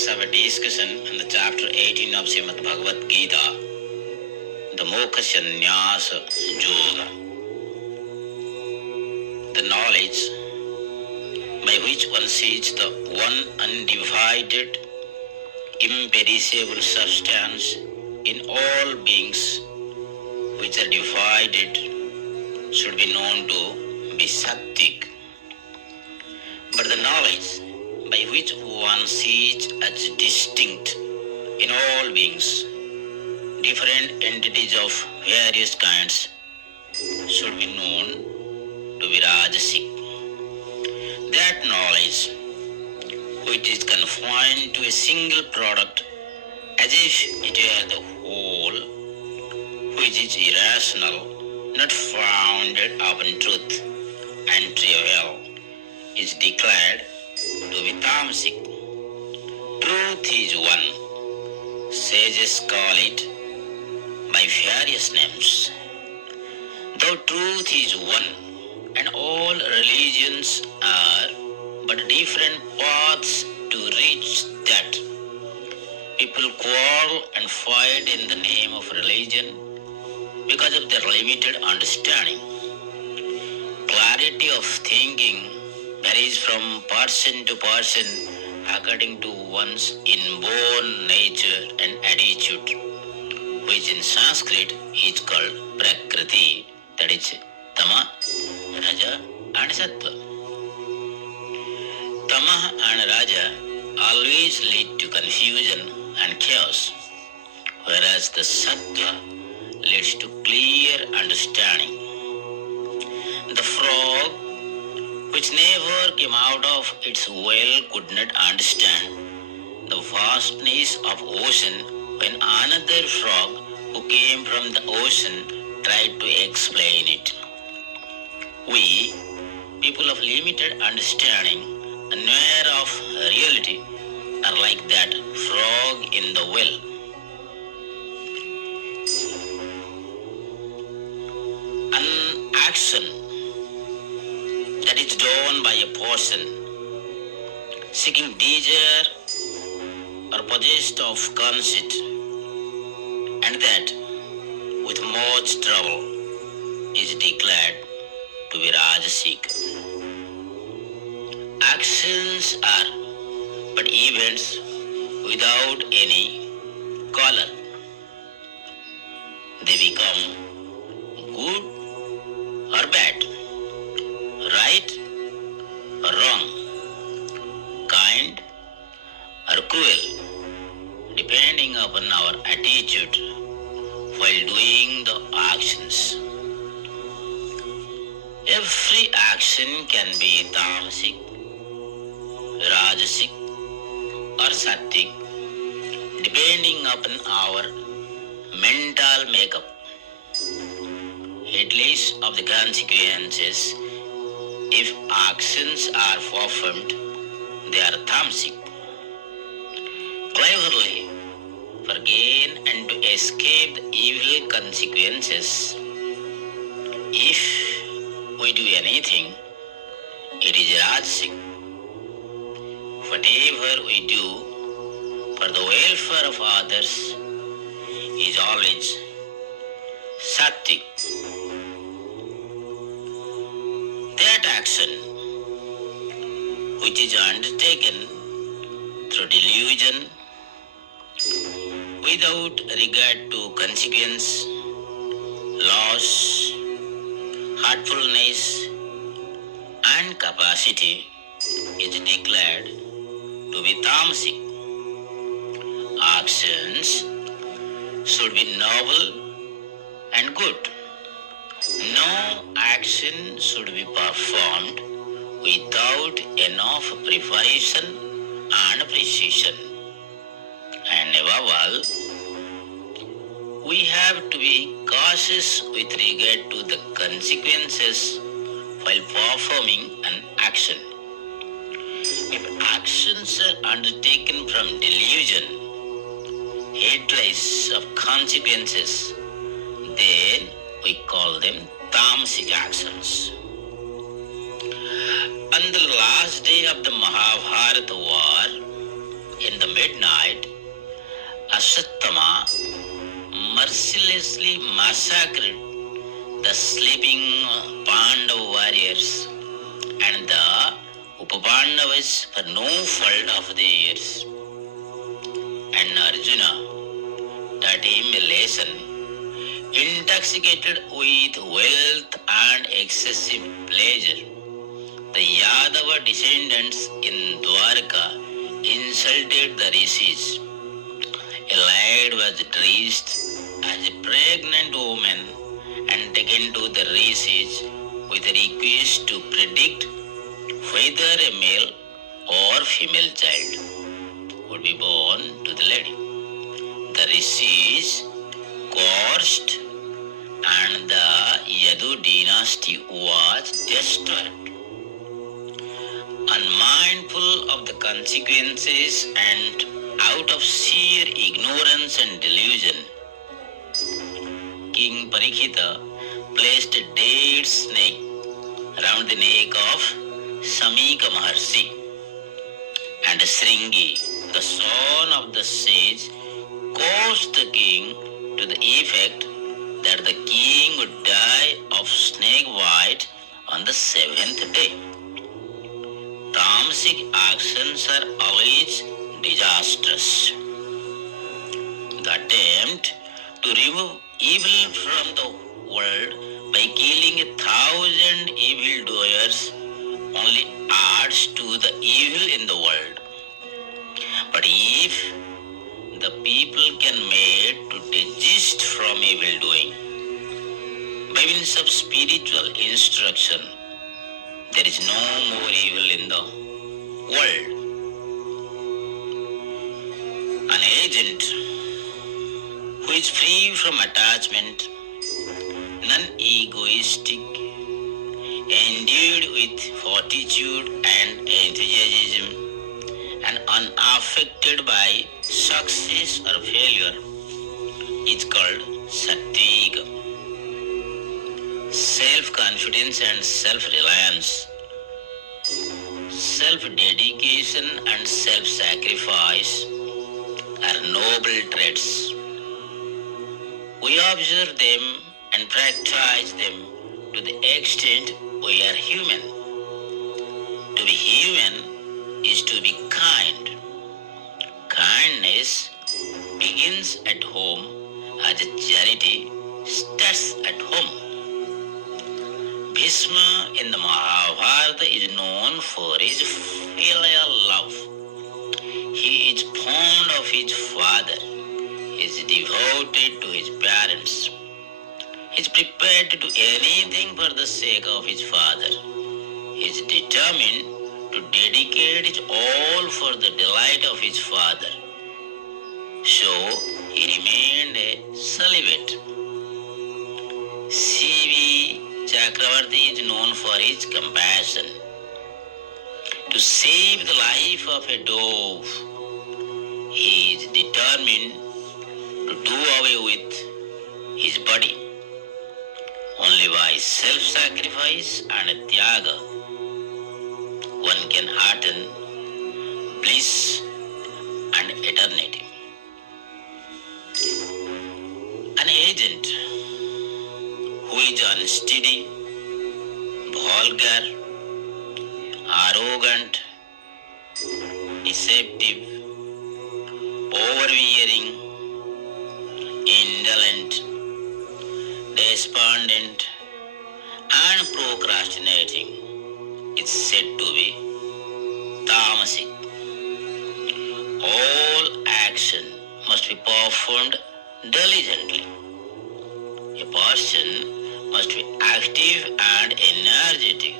Let's have a discussion on the chapter 18 of Srimad Bhagavad Gita, the Moksha Sannyasa Yoga. The knowledge by which one sees the one undivided, imperishable substance in all beings which are divided should be known to be Sattvik. But the knowledge by which one sees as distinct in all beings, different entities of various kinds, should be known to be Rajasic. That knowledge, which is confined to a single product, as if it were the whole, which is irrational, not founded upon truth and trivial, is declared to be tamasic. Truth is one. Sages call it by various names. Though truth is one, and all religions are but different paths to reach that, people quarrel and fight in the name of religion because of their limited understanding. Clarity of thinking varies from person to person according to one's inborn nature and attitude, which in Sanskrit is called Prakriti, that is Tama, Raja and Sattva. Tama and Raja always lead to confusion and chaos, whereas the Sattva leads to clear understanding. The frog, which never came out of its well, could not understand the vastness of ocean when another frog who came from the ocean tried to explain it. We, people of limited understanding, unaware of reality, are like that frog in the well. An action that is done by a person seeking desire or possessed of conceit, and that with much trouble is declared to be Rajasic. Actions are but events without any color. They become good or bad, right or wrong, kind or cruel, depending upon our attitude while doing the actions. Every action can be tamasic, rajasic or sattvic, depending upon our mental makeup. Heedless of the consequences, if actions are performed, they are tamasic. Cleverly, for gain and to escape the evil consequences, if we do anything, it is rajasic. Whatever we do for the welfare of others is always sattvic. That action which is undertaken through delusion, without regard to consequence, loss, heartfulness, and capacity, is declared to be tamasic. Actions should be noble and good. No action should be performed without enough preparation and precision. And above all, we have to be cautious with regard to the consequences while performing an action. If actions are undertaken from delusion, heedless of consequences, then we call them tamasic actions. On the last day of the Mahabharata war, in the midnight, Asatthama mercilessly massacred the sleeping Pandav warriors and the Upapandavas for no fault of theirs. And Arjuna taught him a lesson. Intoxicated with wealth and excessive pleasure, the Yadava descendants in Dwarka insulted the rishis. A lad was dressed as a pregnant woman and taken to the rishis with a request to predict whether a male or female child would be born to the lady. The rishis cursed and the Yadu dynasty was destroyed. Unmindful of the consequences and out of sheer ignorance and delusion, King Parikshita placed a dead snake around the neck of Samika Maharshi, and Sringi, the son of the sage, caused the king to the effect that the king would die of snake bite on the seventh day. Tamasic actions are always disastrous. The attempt to remove evil from the world by killing 1,000 evildoers only adds to the evil in the world. But if the people can made to desist from evil doing by means of spiritual instruction, there is no more evil in the world. An agent who is free from attachment, non-egoistic, endued with fortitude and enthusiasm, and unaffected by success or failure is called Sattvika. Self-confidence and self-reliance, self-dedication and self-sacrifice are noble traits. We observe them and practice them to the extent we are human. To be human is to be kind. Kindness begins at home as a charity starts at home. Bhishma in the Mahabharata is known for his filial love. He is fond of his father. He is devoted to his parents. He is prepared to do anything for the sake of his father. He is determined to dedicate his all for the delight of his father. So he remained a celibate. C.V. Chakravarti is known for his compassion. To save the life of a dove, he is determined to do away with his body. Only by self-sacrifice and tyaga one can attain bliss and eternity. An agent who is unsteady, vulgar, arrogant, deceptive, overbearing, indolent, despondent, and procrastinating is said to be tamasic. All action must be performed diligently. A person must be active and energetic,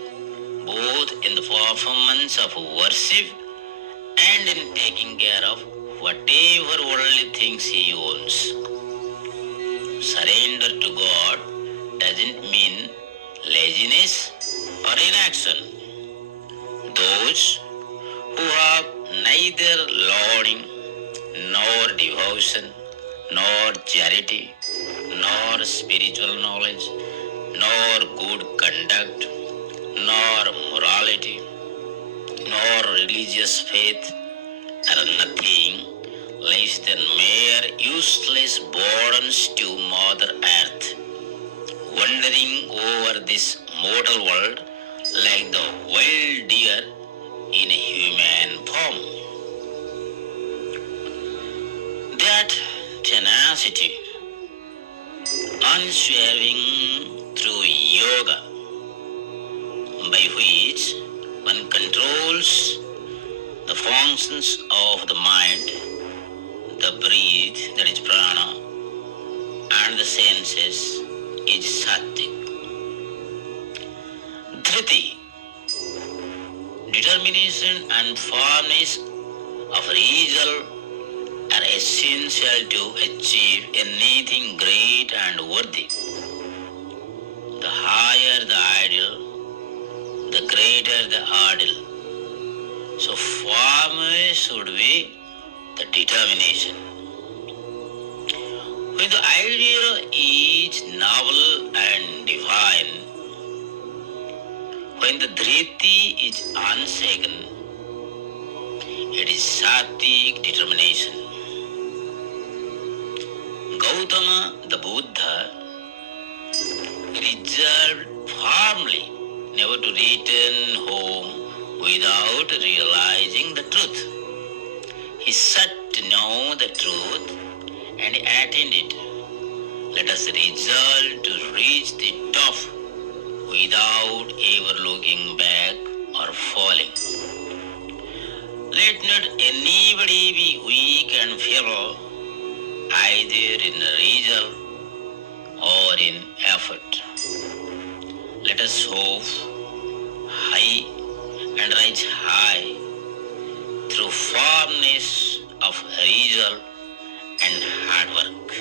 both in the performance of worship and in taking care of whatever worldly things he owns. Surrender to God doesn't mean laziness or inaction. Those who have neither learning, nor devotion, nor charity, nor spiritual knowledge, nor good conduct, nor morality, nor religious faith are nothing. is than mere useless burdens to Mother Earth, wandering over this mortal world like the wild deer in a human form. That tenacity, unswerving through yoga, by which one controls the functions of the mind, the breath, that is prana, and the senses, is sattvic. Dhriti, determination and firmness of resolve are essential to achieve anything great and worthy. The higher the ideal, the greater the ordeal. So firmness should be the determination. When the ideal is noble and divine, when the dhriti is unshaken, it is sattvic determination. Gautama the Buddha resolved firmly never to return home without realizing the truth. He sought to know the truth and attained it. Let us resolve to reach the top without ever looking back or falling. Let not anybody be weak and feeble, either in resolve or in effort. Let us hope high and rise high through firmness of resolve and hard work.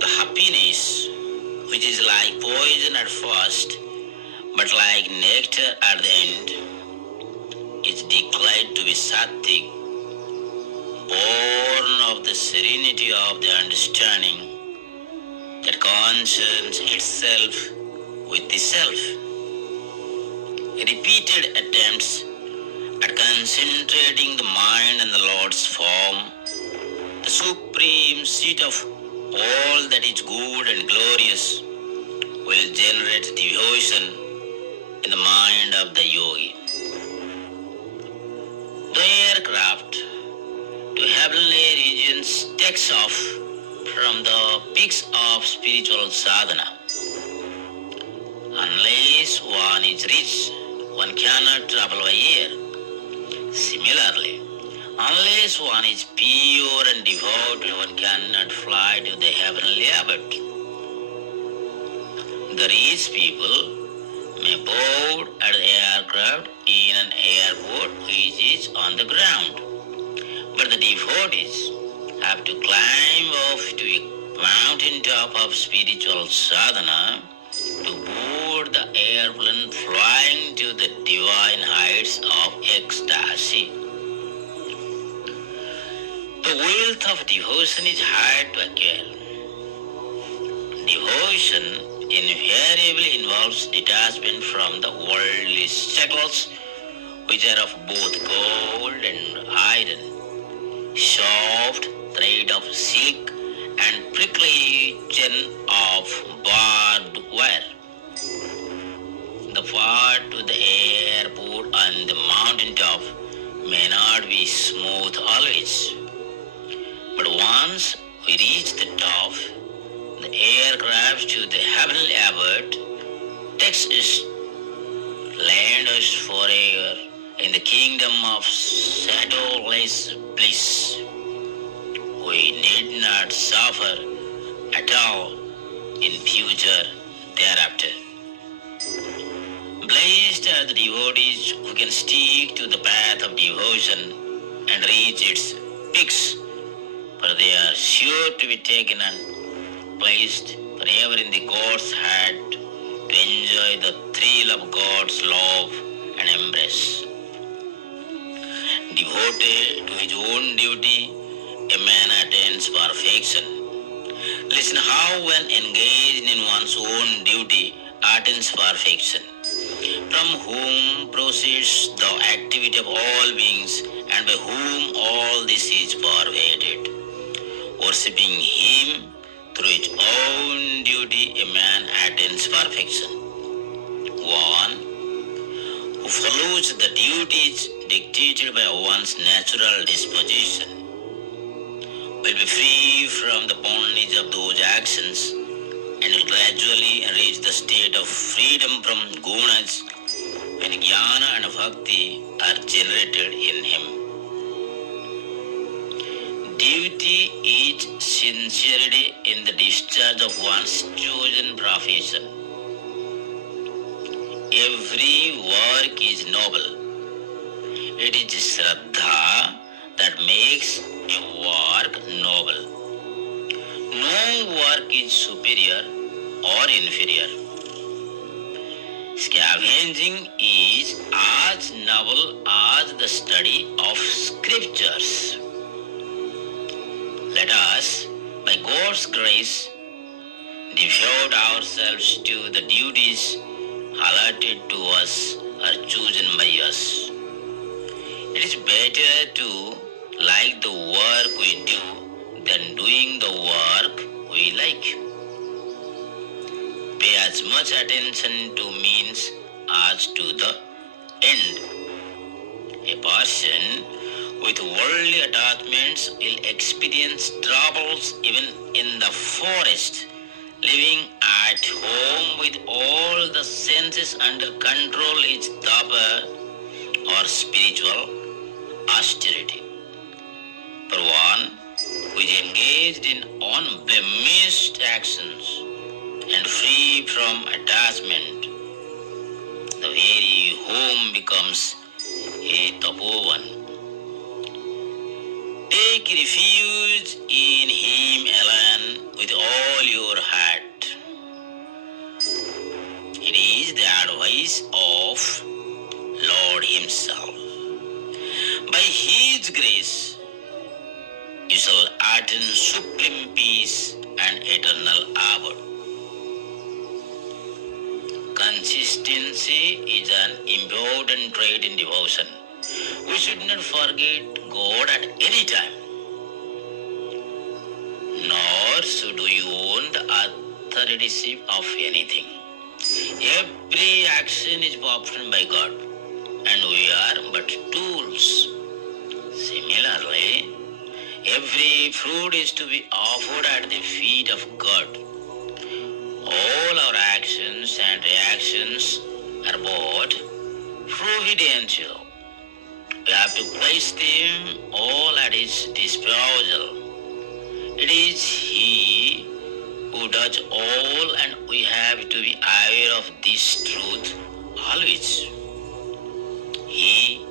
The happiness, which is like poison at first, but like nectar at the end, is declared to be sattvic, born of the serenity of the understanding that concerns itself with the self. Repeated attempts at concentrating the mind on the Lord's form, the supreme seat of all that is good and glorious, will generate devotion in the mind of the yogi. The aircraft to heavenly regions takes off from the peaks of spiritual sadhana. Unless one is rich, one cannot travel by air. Similarly, unless one is pure and devout, one cannot fly to the heavenly abode. The rich people may board at the aircraft in an airport which is on the ground, but the devotees have to climb off to a mountain top of spiritual sadhana to board the airplane flying to the divine heights of ecstasy. The wealth of devotion is hard to acquire. Devotion invariably involves detachment from the worldly shackles which are of both gold and iron, soft thread of silk and prickly chain of barbed wire. The path to the airport and the mountain top may not be smooth always, but once we reach the top, the aircraft to the heavenly abode takes us, land us forever in the kingdom of shadowless bliss. We need not suffer at all in future thereafter. Blessed are the devotees who can stick to the path of devotion and reach its peaks, for they are sure to be taken and placed forever in the God's heart to enjoy the thrill of God's love and embrace. Devoted to his own duty, a man attains perfection. Listen how when engaged in one's own duty attains perfection. from whom proceeds the activity of all beings, and by whom all this is pervaded. Worshipping Him through its own duty, a man attains perfection. One who follows the duties dictated by one's natural disposition will be free from the bondage of those actions and will gradually reach the state of freedom from gunas when jnana and bhakti are generated in him. Duty is sincerity in the discharge of one's chosen profession. Every work is noble. It is Shraddha that makes a work noble. No work is superior or inferior. Scavenging is as noble as the study of scriptures. Let us, by God's grace, devote ourselves to the duties allotted to us or chosen by us. It is better to like the work we do than doing the work we like. Pay as much attention to means as to the end. A person with worldly attachments will experience troubles even in the forest. Living at home with all the senses under control is tapa or spiritual austerity. For one who is engaged in unblemished actions and free from attachment, the very home becomes a tapovan. Take refuge in Him alone with all your heart. It is the advice of Lord Himself. By His grace, you shall attain supreme peace and eternal abode. Consistency is an important trait in devotion. We should not forget God at any time, nor should we own the authorship of anything. Every action is performed by God, and we are but tools. Similarly, every fruit is to be offered at the feet of God. All our actions and reactions are both providential. We have to place them all at His disposal. It is He who does all, and we have to be aware of this truth always. He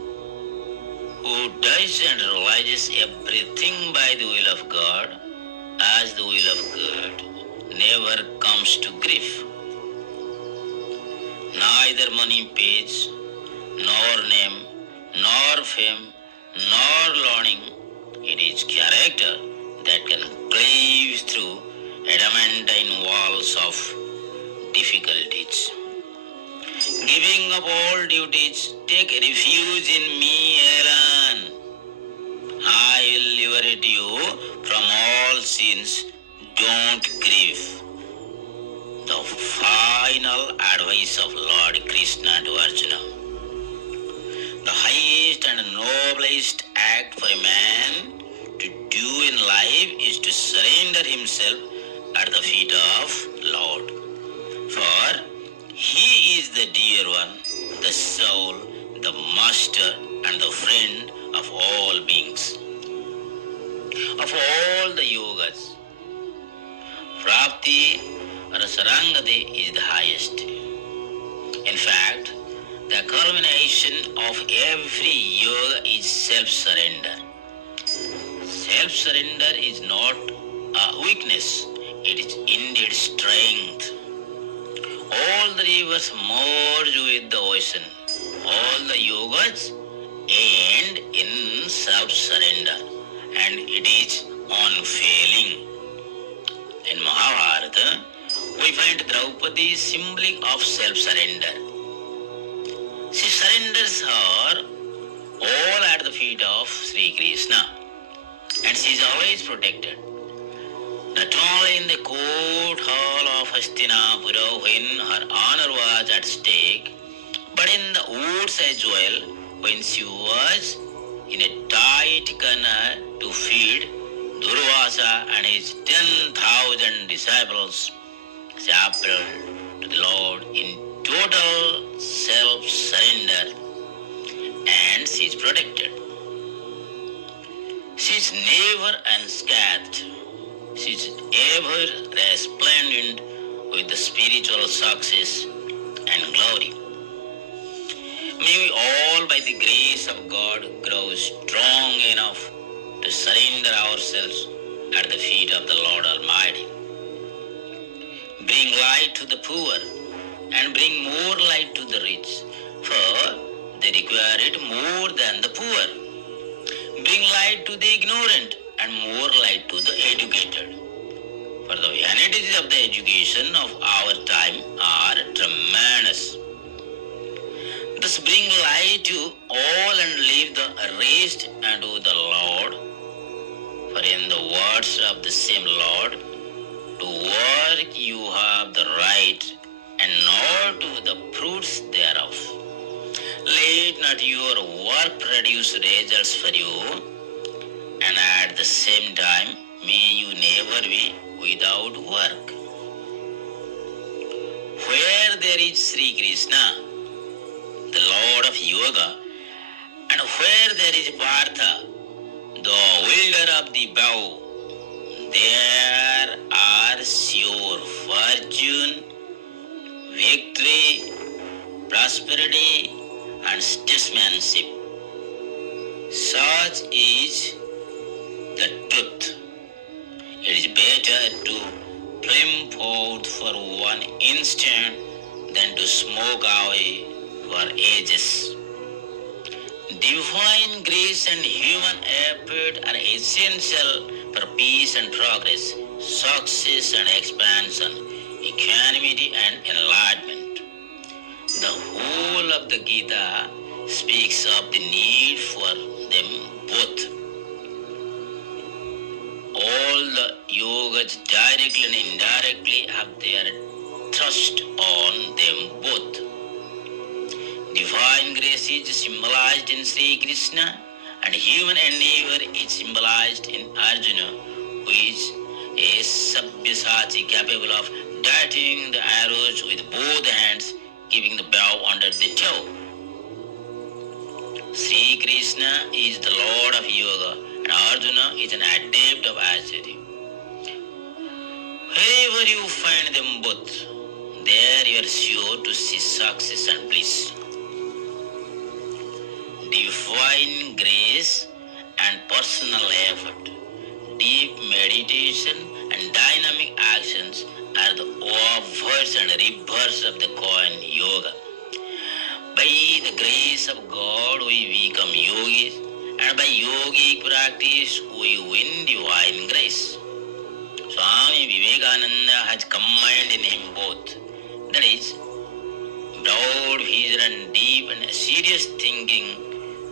who does and realizes everything by the will of God as the will of God never comes to grief. Neither money pays, nor name, nor fame, nor learning. It is character that can cleave through adamantine walls of difficulties. Giving up all duties, take refuge in me alone. I will liberate you from all sins. Don't grieve. The final advice of Lord Krishna to Arjuna. The highest and noblest act for a man to do in life is to surrender himself at the feet of Lord. For He is the dear one, the soul, the master and the friend of all beings. Of all the yogas, Prapti or Sarangati is the highest. In fact, the culmination of every yoga is self-surrender. Self-surrender is not a weakness, it is indeed strength. All the rivers merge with the ocean. All the yogas end in self-surrender, and it is unfailing. In Mahabharata, we find Draupadi's symbolic of self-surrender. She surrenders her all at the feet of Sri Krishna, and she is always protected. Not only in the court hall of Hastinapura when her honor was at stake, but in the woods as well when she was in a tight corner to feed Durvasa and his 10,000 disciples, chapel to the Lord in total self-surrender, and she is protected. She is never unscathed. She is ever resplendent with the spiritual success and glory. May we all, by the grace of God, grow strong enough to surrender ourselves at the feet of the Lord Almighty. Bring light to the poor and bring more light to the rich, for they require it more than the poor. Bring light to the ignorant and more light to the educated. For the vanities of the education of our time are tremendous. Thus bring light to all and leave the rest unto the Lord. For in the words of the same Lord, to work you have the right, and not to the fruits thereof. Let not your work produce results for you, and at the same time may you never be without work. Where there is Sri Krishna, the Lord of Yoga, and where there is Partha, the wielder of the bow, there are sure fortune, victory, prosperity, and statesmanship. Such is the truth. It is better to flame forth for one instant than to smoke away for ages. Divine grace and human effort are essential for peace and progress, success and expansion, equanimity and enlightenment. The whole of the Gita speaks of the need for them both. All the yogas directly and indirectly have their thrust on them both. Divine grace is symbolized in Sri Krishna, and human endeavor is symbolized in Arjuna, who is a Sabyasachi capable of darting the arrows with both hands, keeping the bow under the toe. Sri Krishna is the Lord of Yoga, and Arjuna is an adept of archery. Wherever you find them both, there you are sure to see success and bliss. Divine grace and personal effort, deep meditation and dynamic actions are the obverse and reverse of the coin yoga. By the grace of God we become yogis, and by yogic practice we win divine grace. Swami Vivekananda has combined in him both, that is, broad vision and deep and serious thinking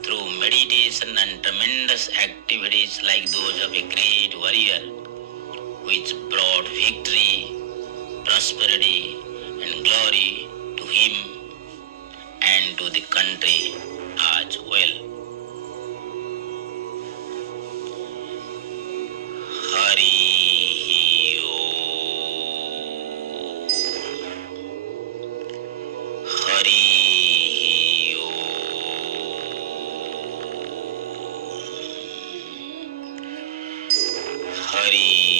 through meditation and tremendous activities like those of a great warrior, which brought victory, prosperity, and glory to him and to the country as well. Hari Om. Hari Om. Hari